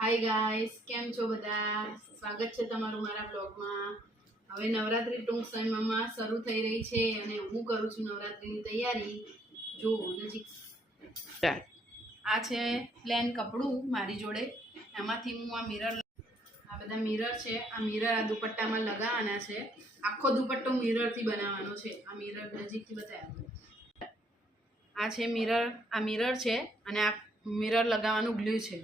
Hi guys કેમ છો બધા? સ્વાગત છે તમારું મારા બ્લોગમાં હવે નવરાત્રી ટૂંક સમયમાં શરૂ થઈ રહી છે અને હું કરું છું નવરાત્રીની તૈયારી. જો નજીક. આ છે પ્લેન કપડું મારી જોડે. એમાંથી હું આ મિરર આ બધા મિરર છે. આ મિરર આ દુપટ્ટામાં લગાવવાના છે. આખો દુપટ્ટો મિરરથી બનાવવાનો છે. આ મિરર નજીકથી બતાવ્યો. આ છે મિરર આ મિરર છે અને આ મિરર લગાવવાનું ગ્લુ છે.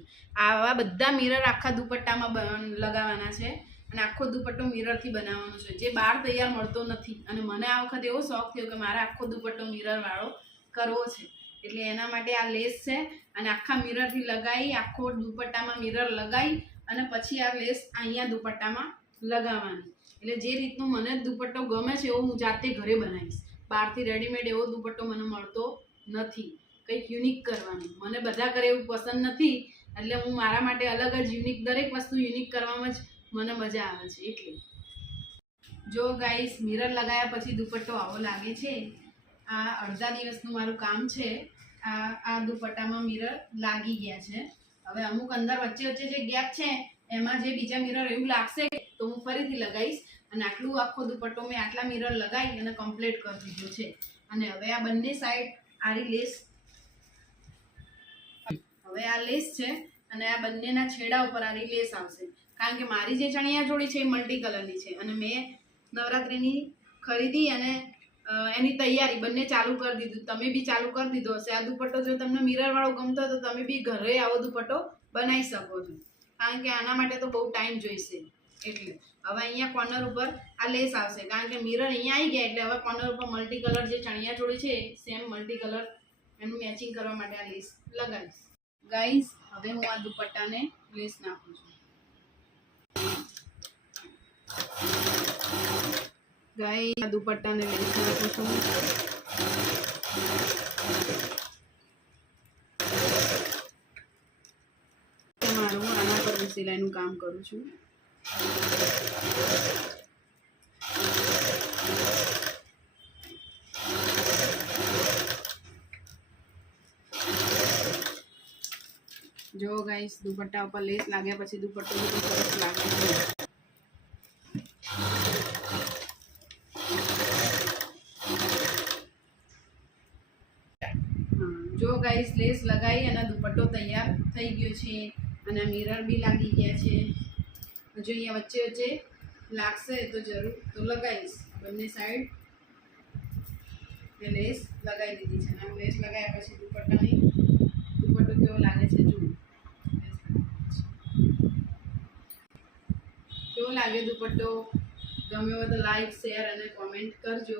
આવા બધા મિરર આખા દુપટ્ટામાં લગાવવાના છે અને આખો દુપટ્ટો મિરરથી બનાવવાનો છે. જે બહાર તૈયાર મળતો નથી અને મને આ વખત એવો શોખ થયો કે મારે આખો દુપટ્ટો મિરરવાળો કરવો છે. એટલે એના માટે આ લેસ છે અને આખા મિરરથી લગાવી, આખો દુપટ્ટામાં મિરર લગાવી અને પછી આ લેસ અહીંયા દુપટ્ટામાં લગાવવાની. એટલે જે રીતનું મને દુપટ્ટો ગમે છે એવો હું જાતે ઘરે બનાવીશ. બહારથી રેડીમેડ એવો દુપટ્ટો મને મળતો નથી. કંઈક યુનિક કરવાનું. મને બધા કરે એવું પસંદ નથી, એટલે હું મારા માટે અલગ જ યુનિક દરેક વસ્તુ યુનિક કરવામાં જ મને મજા આવે છે, એટલે. જો ગાઈસ મિરર લગાવ્યા પછી દુપટ્ટો આવો લાગે છે. આ અડધા દિવસનું મારું કામ છે. આ આ દુપટ્ટામાં મિરર લાગી ગયા છે. હવે અમુક અંદર વચ્ચે વચ્ચે જે ગેપ છે, એમાં જે બીજા મિરર એવું લાગશે, તો હું ફરીથી લગાવીશ અને આટલું આખો દુપટ્ટો મેં આટલા મિરર લગાવી અને કમ્પ્લીટ કરી દીધો છે. અને હવે આ બંને સાઈડ આરી લેસ હવે આ લેસ છે અને આ બંનેના છેડા ઉપર આની લેસ આવશે. કારણ કે મારી જે ચણિયા ચોળી છે એ મલ્ટી કલરની છે અને મેં નવરાત્રિની ખરીદી અને એની તૈયારી બંને ચાલુ કરી દીધું. તમે બી ચાલુ કરી દીધો હશે. આ દુપટ્ટો જો તમને મિરરવાળો ગમતો તો તમે બી ઘરે આવો દુપટ્ટો બનાવી શકો છો. કારણ કે આના માટે તો બહુ ટાઈમ જોઈશે. એટલે હવે અહીંયા કોર્નર ઉપર આ લેસ આવશે. કારણ કે મિરર અહીંયા આવી ગયા એટલે હવે કોર્નર ઉપર મલ્ટી કલર જે ચણિયા ચોળી છે સેમ મલ્ટી કલર એનું મેચિંગ કરવા માટે આ લેસ લગાવીશ. ગાઈઝ હવે હું આ દુપટ્ટાને લેસ નાખું છું. ગાઈ આ દુપટ્ટાને લેસ નાખું છું. મારું, આના પર સિલાઈનું કામ કરું છું. જો ગાઈસ દુપટ્ટા ઉપર લેસ લાગ્યા પછી દુપટ્ટો બી સરસ લાગે છે. જો ગાઈસ લેસ લગાવી અને દુપટ્ટો તૈયાર થઈ ગયો છે અને મિરર બી લાગી ગયા છે. હજુ અહીંયા વચ્ચે વચ્ચે લાગશે તો જરૂર, તો લગાવીશ. બંને સાઈડ લેસ લગાવી દીધી છે. અને લેસ લગાવ્યા પછી દુપટ્ટાની દુપટ્ટો કેવો લાગે છે જુઓ કેવો લાગ્યો દુપટ્ટો ગમે હોય તો લાઈક શેર અને કોમેન્ટ કરજો.